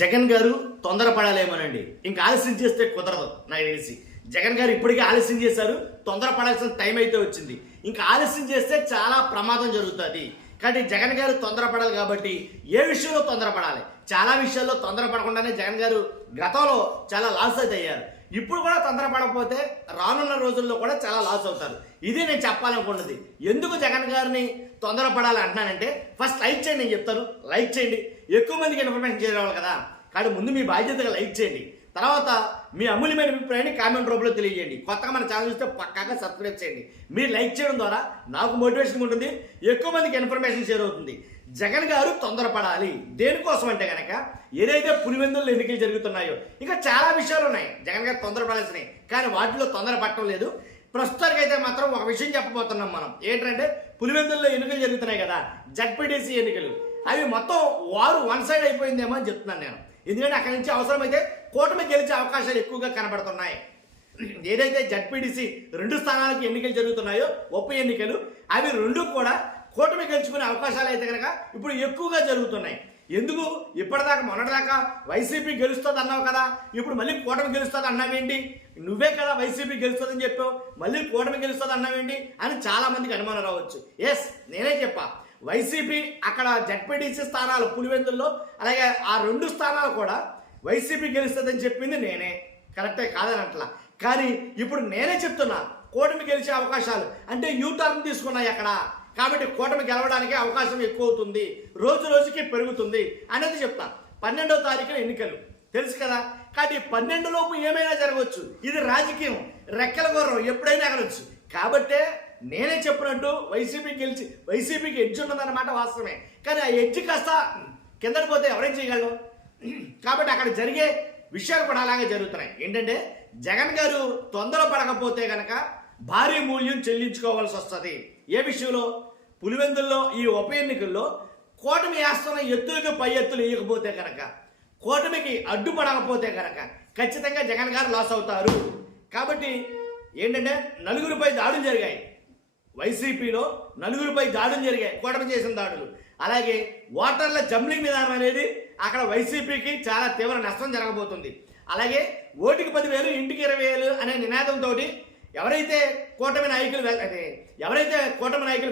జగన్ గారు తొందరపడాలేమోనండి. ఇంకా ఆలస్యం చేస్తే కుదరదు నాకు తెలిసి. జగన్ గారు ఇప్పటికే ఆలస్యం చేశారు, తొందరపడాల్సిన టైం అయితే వచ్చింది. ఇంకా ఆలస్యం చేస్తే చాలా ప్రమాదం జరుగుతుంది. కాబట్టి జగన్ గారు తొందరపడాలి కాబట్టి ఏ విషయంలో తొందరపడాలి? చాలా విషయాల్లో తొందరపడకుండానే జగన్ గారు గతంలో చాలా లాస్ అయితే అయ్యారు. ఇప్పుడు కూడా తొందరపడకపోతే రానున్న రోజుల్లో కూడా చాలా లాస్ అవుతారు. ఇది నేను చెప్పాలనుకున్నది. ఎందుకు జగన్ గారిని తొందరపడాలి అంటున్నానంటే, ఫస్ట్ లైక్ చేయండి. నేను చెప్తాను, లైక్ చేయండి. ఎక్కువ మందికి ఇన్ఫర్మేషన్ చేయాలి కదా. కాబట్టి ముందు మీ బాధ్యతగా లైక్ చేయండి. తర్వాత మీ అమూల్యమైన అభిప్రాయాన్ని కామెంట్ రూపంలో తెలియజేయండి. కొత్తగా మన ఛానల్ చూస్తే పక్కాగా సబ్స్క్రైబ్ చేయండి. మీరు లైక్ చేయడం ద్వారా నాకు మోటివేషన్ ఉంటుంది, ఎక్కువ మందికి ఇన్ఫర్మేషన్ షేర్ అవుతుంది. జగన్ గారు తొందరపడాలి దేనికోసం అంటే కనుక, ఏదైతే పులివెందుల్లో ఎన్నికలు జరుగుతున్నాయో ఇంకా చాలా విషయాలు ఉన్నాయి జగన్ గారు తొందరపడాల్సినవి, కానీ వాటిలో తొందరపడటం లేదు. ప్రస్తుతానికి అయితే మాత్రం ఒక విషయం చెప్పబోతున్నాం మనం. ఏంటంటే పులివెందుల్లో ఎన్నికలు జరుగుతున్నాయి కదా, జడ్పీటీసీ ఎన్నికలు. అవి మొత్తం వారు వన్ సైడ్ అయిపోయిందేమో అని చెప్తున్నాను నేను. ఎందుకంటే అక్కడి నుంచి అవసరమైతే కూటమి గెలిచే అవకాశాలు ఎక్కువగా కనబడుతున్నాయి. ఏదైతే జడ్పీటీసీ 2 స్థానాలకు ఎన్నికలు జరుగుతున్నాయో, ఉప ఎన్నికలు, అవి 2 కూడా కూటమి గెలుచుకునే అవకాశాలు అయితే కనుక ఇప్పుడు ఎక్కువగా జరుగుతున్నాయి. ఎందుకు ఇప్పటిదాకా మొన్నటిదాకా వైసీపీ గెలుస్తుంది అన్నావు కదా, ఇప్పుడు మళ్ళీ కూటమి గెలుస్తుంది అన్నావేంటి? నువ్వే కదా వైసీపీ గెలుస్తుందని చెప్పావు, మళ్ళీ కూటమి గెలుస్తుంది అన్నావేంటి అని చాలా మందికి అనుమానం రావచ్చు. ఎస్, నేనే చెప్పా, వైసీపీ అక్కడ జడ్పీటీసీ స్థానాలు పులివెందుల్లో, అలాగే ఆ 2 స్థానాలు కూడా వైసీపీ గెలుస్తుందని చెప్పింది నేనే. కరెక్టే కాదని అట్లా, కానీ ఇప్పుడు నేనే చెప్తున్నా కూటమి గెలిచే అవకాశాలు అంటే యూటర్న్ తీసుకున్నాయి అక్కడ. కాబట్టి కూటమి గెలవడానికి అవకాశం ఎక్కువ అవుతుంది, రోజు రోజుకి పెరుగుతుంది అనేది చెప్తా. 12వ తారీఖున ఎన్నికలు తెలుసు కదా. కాబట్టి 12 లోపు ఏమైనా జరగవచ్చు. ఇది రాజకీయం, రెక్కల గుర్రం, ఎప్పుడైనా ఎగరవచ్చు. కాబట్టే నేనే చెప్పినట్టు వైసీపీకి ఎడ్జ్ ఉన్నదన్నమాట వాస్తవమే. కానీ ఆ ఎడ్జ్ కాస్త కిందకి పోతే ఎవరేం చేయగలరు? కాబట్టి అక్కడ జరిగే విషయాలు కూడా అలాగే జరుగుతున్నాయి. ఏంటంటే జగన్ గారు తొందరపడకపోతే కనుక భారీ మూల్యం చెల్లించుకోవాల్సి వస్తుంది. ఏ విషయంలో? పులివెందుల్లో ఈ ఉప ఎన్నికల్లో కూటమి వేస్తున్న ఎత్తులకు పై ఎత్తులు వేయకపోతే కనుక, కూటమికి అడ్డుపడకపోతే కనుక ఖచ్చితంగా జగన్ గారు లాస్ అవుతారు. కాబట్టి ఏంటంటే 4పై దాడులు జరిగాయి. వైసీపీలో 4పై దాడులు జరిగాయి, కూటమి చేసిన దాడులు. అలాగే ఓటర్ల జంబ్లింగ్ విధానం అనేది అక్కడ వైసీపీకి చాలా తీవ్ర నష్టం జరగబోతుంది. అలాగే ఓటుకి 10,000 ఇంటికి 20,000 అనే నినాదంతో ఎవరైతే కూటమి నాయకులు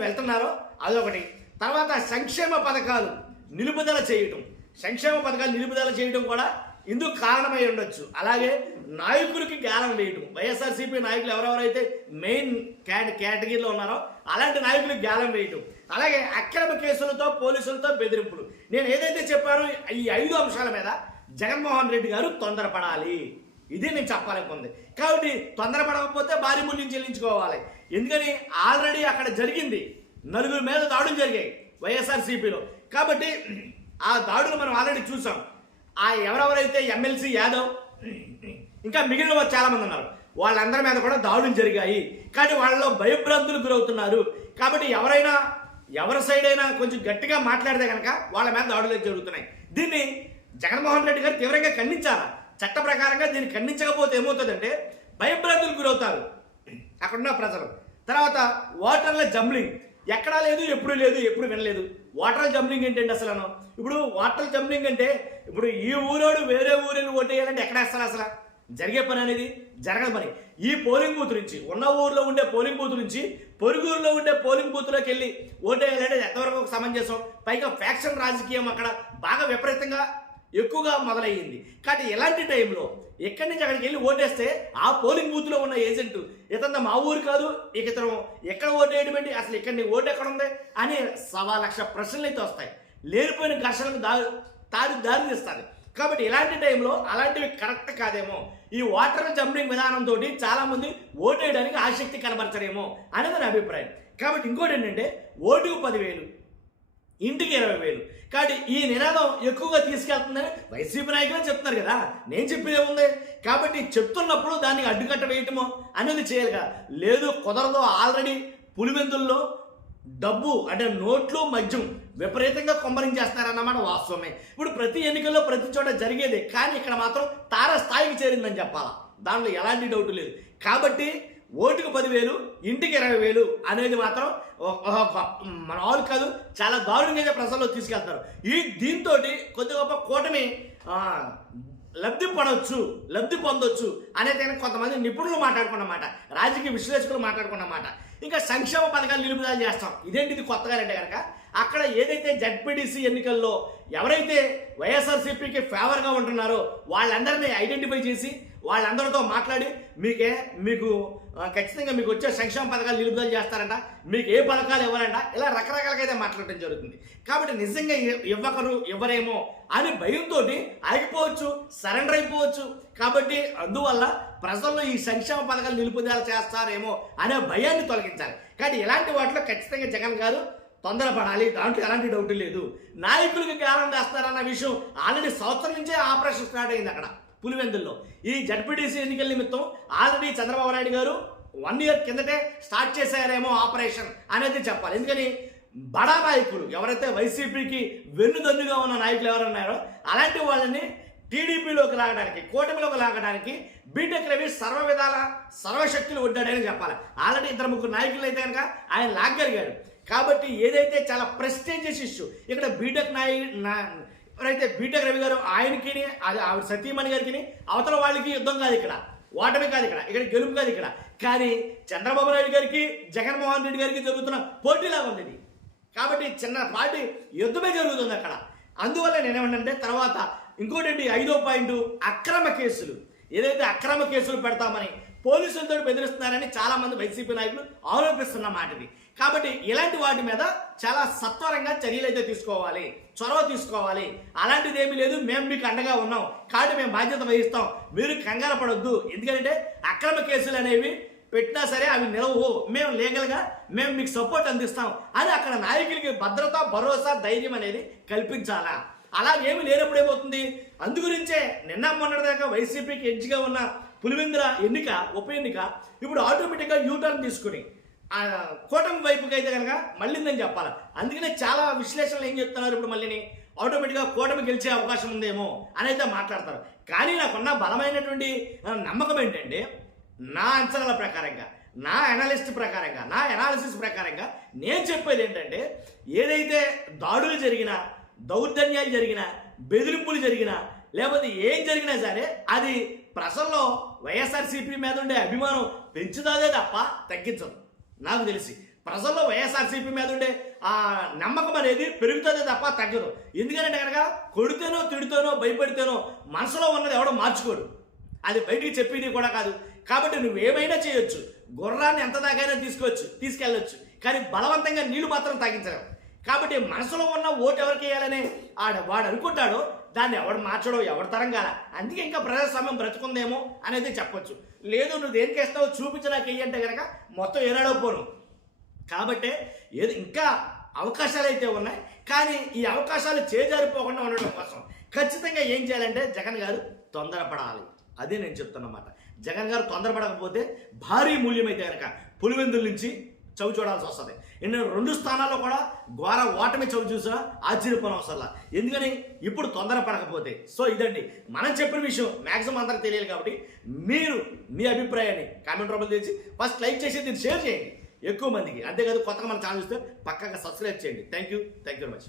వెళ్తున్నారో అదొకటి. తర్వాత సంక్షేమ పథకాలు నిలుపుదల చేయటం కూడా ఇందుకు కారణమై ఉండొచ్చు. అలాగే నాయకులకి గాలం వేయటం, వైఎస్ఆర్సీపీ నాయకులు ఎవరెవరైతే మెయిన్ కేటగిరీలో ఉన్నారో అలాంటి నాయకులకు గాలం వేయటం. అలాగే అక్రమ కేసులతో పోలీసులతో బెదిరింపులు. నేను ఏదైతే చెప్పానో ఈ 5 అంశాల మీద జగన్మోహన్ రెడ్డి గారు తొందరపడాలి, ఇది నేను చెప్పాలనుకుంది. కాబట్టి తొందరపడకపోతే భారీ మూల్యం చెల్లించుకోవాలి. ఎందుకని ఆల్రెడీ అక్కడ జరిగింది, 4 మీద దాడులు జరిగాయి వైఎస్ఆర్సీపీలో. కాబట్టి ఆ దాడులు మనం ఆల్రెడీ చూసాం. ఆ ఎవరెవరైతే ఎమ్మెల్సీ యాదవ్ ఇంకా మిగిలిన వారు చాలా మంది ఉన్నారు, వాళ్ళందరి మీద కూడా దాడులు జరిగాయి. కానీ వాళ్ళలో భయభ్రాంతులకు గురవుతున్నారు. కాబట్టి ఎవరి సైడ్ అయినా కొంచెం గట్టిగా మాట్లాడితే కనుక వాళ్ళ మీద దాడులు జరుగుతున్నాయి. దీన్ని జగన్మోహన్ రెడ్డి గారు తీవ్రంగా ఖండించాలా. చట్ట ప్రకారంగా దీన్ని ఖండించకపోతే ఏమవుతుందంటే భయభ్రాంతులకు గురవుతారు అక్కడున్న ప్రజలు. తర్వాత ఓటర్ల జంబ్లింగ్ ఎక్కడా లేదు, ఎప్పుడు వినలేదు. ఓటర్ల జంబ్లింగ్ ఏంటంటే అసలు ఇప్పుడు ఓటర్ల జంబ్లింగ్ అంటే ఇప్పుడు ఈ ఊరోడు వేరే ఊరిని ఓటేయాలంటే ఎక్కడ వేస్తారు? అసలు జరిగే పని అనేది జరగని పని. ఈ పోలింగ్ బూత్ నుంచి, ఉన్న ఊర్లో ఉండే పోలింగ్ బూత్ నుంచి పొరుగురులో ఉండే పోలింగ్ బూత్లోకి వెళ్ళి ఓటేయాలంటే ఎంతవరకు ఒక సమంజసం? పైగా ఫ్యాక్షన్ రాజకీయం అక్కడ బాగా విపరీతంగా ఎక్కువగా మొదలయ్యింది. కాబట్టి ఇలాంటి టైంలో ఎక్కడి నుంచి అక్కడికి వెళ్ళి ఓటేస్తే ఆ పోలింగ్ బూత్లో ఉన్న ఏజెంట్ ఇతను మా ఊరు కాదు, ఇతను ఎక్కడ ఓటేయడం ఏంటి, అసలు ఇక్కడ నీ ఓటు ఎక్కడ ఉంది అని 1,00,000 ప్రశ్నలు అయితే వస్తాయి. లేనిపోయిన ఘర్షణలకు దారి తీస్తారు. కాబట్టి ఇలాంటి టైంలో అలాంటివి కరెక్ట్ కాదేమో, ఈ ఓటర్ జంబ్లింగ్ విధానంతో చాలా మంది ఓటేయడానికి ఆసక్తి కనబరచరేమో అనేది నా అభిప్రాయం. కాబట్టి ఇంకోటి ఏంటంటే ఓటుకు 10,000 ఇంటికి 20,000. కాబట్టి ఈ నినాదం ఎక్కువగా తీసుకెళ్తుందని వైసీపీ నాయకులే చెప్తున్నారు కదా, నేను చెప్పేది ఏముంది? కాబట్టి చెప్తున్నప్పుడు దానికి అడ్డుకట్ట వేయటమో అనేది చేయాలి కదా. లేదు, కుదరదు. ఆల్రెడీ పులివెందుల్లో డబ్బు అంటే నోట్లు మద్యం విపరీతంగా కొమ్మరించేస్తున్నారన్నమాట వాస్తవమే. ఇప్పుడు ప్రతి ఎన్నికల్లో ప్రతి చోట జరిగేది, కానీ ఇక్కడ మాత్రం తార స్థాయికి చేరిందని చెప్పాలా, దాంట్లో ఎలాంటి డౌట్ లేదు. కాబట్టి ఓటుకు 10,000 ఇంటికి 20,000 అనేది మాత్రం మన వాళ్ళు కాదు, చాలా దారుణంగా అయితే ప్రజల్లో తీసుకెళ్తారు. దీంతో కొద్ది గొప్ప కూటమి లబ్ధి పొందొచ్చు అనేది కొంతమంది నిపుణులు మాట్లాడుకున్నమాట, రాజకీయ విశ్లేషకులు మాట్లాడుకున్నమాట. ఇంకా సంక్షేమ పథకాలు నిలుపుదల చేస్తాం, ఇదేంటిది కొత్తగా అంటే కనుక అక్కడ ఏదైతే జడ్పీటీసీ ఎన్నికల్లో ఎవరైతే వైఎస్ఆర్సీపీకి ఫేవర్గా ఉంటున్నారో వాళ్ళందరినీ ఐడెంటిఫై చేసి వాళ్ళందరితో మాట్లాడి మీకు ఖచ్చితంగా మీకు వచ్చే సంక్షేమ పథకాలు నిలుపుదల చేస్తారంట, మీకు ఏ పథకాలు ఇవ్వాలంట, ఇలా రకరకాలుగా అయితే మాట్లాడటం జరుగుతుంది. కాబట్టి నిజంగా ఇవ్వరేమో అని భయంతో ఆగిపోవచ్చు, సరెండర్ అయిపోవచ్చు. కాబట్టి అందువల్ల ప్రజల్లో ఈ సంక్షేమ పథకాలు నిలుపుదల చేస్తారేమో అనే భయాన్ని తొలగించాలి. కానీ ఇలాంటి వాటిలో ఖచ్చితంగా జగన్ గారు తొందరపడాలి, దాంట్లో ఎలాంటి డౌట్ లేదు. నాయకులకి కారణం చేస్తారన్న విషయం ఆల్రెడీ సంవత్సరం నుంచే ఆపరేషన్ స్టార్ట్ అయింది అక్కడ పులివెందుల్లో. ఈ జడ్పీటీసీ ఎన్నికల నిమిత్తం ఆల్రెడీ చంద్రబాబు నాయుడు గారు 1 year కిందటే స్టార్ట్ చేశారేమో ఆపరేషన్ అనేది చెప్పాలి. ఎందుకని బడా నాయకులు ఎవరైతే వైసీపీకి వెన్నుదన్నుగా ఉన్న నాయకులు ఎవరున్నారో అలాంటి వాళ్ళని టీడీపీలోకి లాగడానికి, కూటమిలోకి లాగడానికి బీటెక్ రవి సర్వశక్తులు ఒడ్డాడని చెప్పాలి. ఆల్రెడీ 2-3 నాయకులు అయితే కనుక ఆయన లాగలిగాడు. కాబట్టి ఏదైతే చాలా ప్రెస్టీజియస్ ఇష్యూ ఇక్కడ ఎవరైతే బీటెక్ రవి గారు ఆయనకి ఆవిడ సతీమణి గారికి అవతల వాళ్ళకి యుద్ధం కాదు, ఇక్కడ ఓటమి కాదు, ఇక్కడ గెలుపు కాదు. ఇక్కడ కానీ చంద్రబాబు నాయుడు గారికి జగన్మోహన్ రెడ్డి గారికి జరుగుతున్న పోటీలాగా ఉంది ఇది. కాబట్టి చిన్న పార్టీ యుద్ధమే జరుగుతుంది అక్కడ. అందువల్ల నేనేమంటే తర్వాత ఇంకోటి 5వ పాయింట్ అక్రమ కేసులు. ఏదైతే అక్రమ కేసులు పెడతామని పోలీసులతో బెదిరిస్తున్నారని చాలా మంది వైసీపీ నాయకులు ఆరోపిస్తున్న మాట ఇది. కాబట్టి ఇలాంటి వాటి మీద చాలా సత్వరంగా చర్యలు అయితే తీసుకోవాలి, చొరవ తీసుకోవాలి. అలాంటిది ఏమీ లేదు, మేము మీకు అండగా ఉన్నాం కాబట్టి మేము బాధ్యత వహిస్తాం, మీరు కంగారు పడొద్దు. ఎందుకంటే అక్రమ కేసులు అనేవి పెట్టినా సరే అవి నిలవు, మేము లీగల్గా మేము మీకు సపోర్ట్ అందిస్తాం అని అక్కడ నాయకులకి భద్రత, భరోసా, ధైర్యం అనేది కల్పించాలా. అలా ఏమి లేనప్పుడు ఏమవుతుంది? అందుగురించే నిన్న మొన్నటిదాకా వైసీపీకి ఎడ్జ్గా ఉన్న పులివెందుల ఉప ఎన్నిక ఇప్పుడు ఆటోమేటిక్గా యూటర్న్ తీసుకుని కూటమి వైపుకి అయితే కనుక మళ్ళీందని చెప్పాలి. అందుకనే చాలా విశ్లేషణలు ఏం చెప్తున్నారు, ఇప్పుడు మళ్ళీ ఆటోమేటిక్గా కూటమి గెలిచే అవకాశం ఉందేమో అని అయితే మాట్లాడతారు. కానీ నాకున్న బలమైనటువంటి నమ్మకం ఏంటంటే నా అంచనాల ప్రకారంగా, నా అనాలిసిస్ ప్రకారంగా నేను చెప్పేది ఏంటంటే ఏదైతే దాడులు జరిగినా, దౌర్జన్యాలు జరిగినా, బెదిరింపులు జరిగినా, లేకపోతే ఏం జరిగినా సరే అది ప్రజల్లో వైఎస్ఆర్సీపీ మీద ఉండే అభిమానం పెంచుతాదే తప్ప తగ్గించదు. నాకు తెలిసి ప్రజల్లో వైఎస్ఆర్సీపీ మీద ఉండే ఆ నమ్మకం అనేది పెరుగుతుందే తప్ప తగ్గదు. ఎందుకంటే కనుక కొడితేనో, తిడితేనో, భయపడితేనో మనసులో ఉన్నది ఎవడో మార్చుకోడు, అది బయటికి చెప్పేది కూడా కాదు. కాబట్టి నువ్వేమైనా చేయొచ్చు, గుర్రాన్ని ఎంత దాకైనా తీసుకెళ్ళొచ్చు, కానీ బలవంతంగా నీళ్లు మాత్రం తాగించలేవు. కాబట్టి మనసులో ఉన్న ఓటు ఎవరికి వేయాలని వాడు అనుకుంటాడో దాన్ని ఎవడు మార్చడో ఎవరి తరం కాల. అందుకే ఇంకా ప్రజాస్వామ్యం బ్రతుకుందేమో అనేది చెప్పొచ్చు. లేదు నువ్వు దేనికి వేస్తావో చూపించడానికి వెయ్యంటే కనుక మొత్తం ఏనాడో పోను. కాబట్టి ఇంకా అవకాశాలు అయితే ఉన్నాయి, కానీ ఈ అవకాశాలు చేజారిపోకుండా ఉండడం కోసం ఖచ్చితంగా ఏం చేయాలంటే జగన్ గారు తొందరపడాలి. అదే నేను చెప్తున్నమాట. జగన్ గారు తొందరపడకపోతే భారీ మూల్యం అయితే కనుక పులివెందుల నుంచి చవి చూడాల్సి వస్తుంది. 2 స్థానాల్లో కూడా ఘోర ఓటమి చవి చూసినా ఆశ్చర్యపోవడం అవసరం. ఎందుకని ఇప్పుడు తొందరపడకపోతే. సో ఇదండి మనం చెప్పిన విషయం మ్యాక్సిమం అందరికి తెలియాలి. కాబట్టి మీరు మీ అభిప్రాయాన్ని కామెంట్ రూపంలో తెచ్చి ఫస్ట్ లైక్ చేసి దీన్ని షేర్ చేయండి ఎక్కువ మందికి. అంతేకాదు కొత్తగా మన ఛానల్ చూస్తే పక్కగా సబ్స్క్రైబ్ చేయండి. Thank you very much.